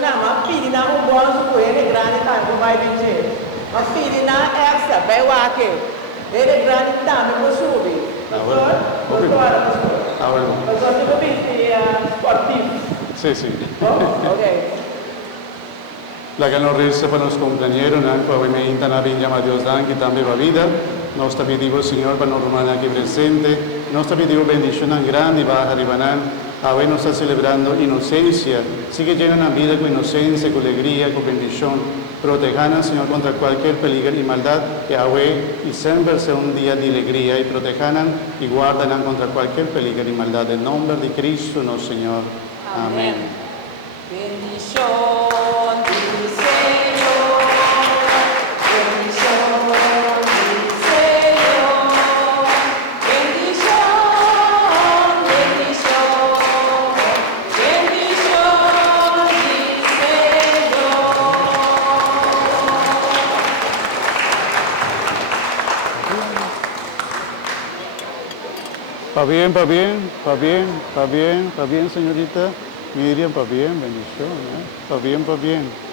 na mapili na ubonzo kuene grande tanto vai vince. Mapili na extra bewake. Ere grande tame posubi. Ahora. Ahora. Pastor tipo bici sportivo. Sí, sí. Ok. La que nos resta para los compañeros, obviamente, la llama Dios dan que también va vida. Nos pedimos, Señor, para nosotros aquí presente. Nos pedimos bendición tan grande y baja arribanan. Ahora nos está celebrando inocencia. Sigue llena la vida con inocencia, con alegría, con bendición. Protejanos, Señor, contra cualquier peligro y maldad. Que ahora y siempre sea un día de alegría. Y protejanos y guardan contra cualquier peligro y maldad. En nombre de Cristo, nuestro Señor. Amén. Bendición. Va bien, va bien, va bien, va bien, va bien, señorita. Miriam, va bien, bendición. Va bien, va bien.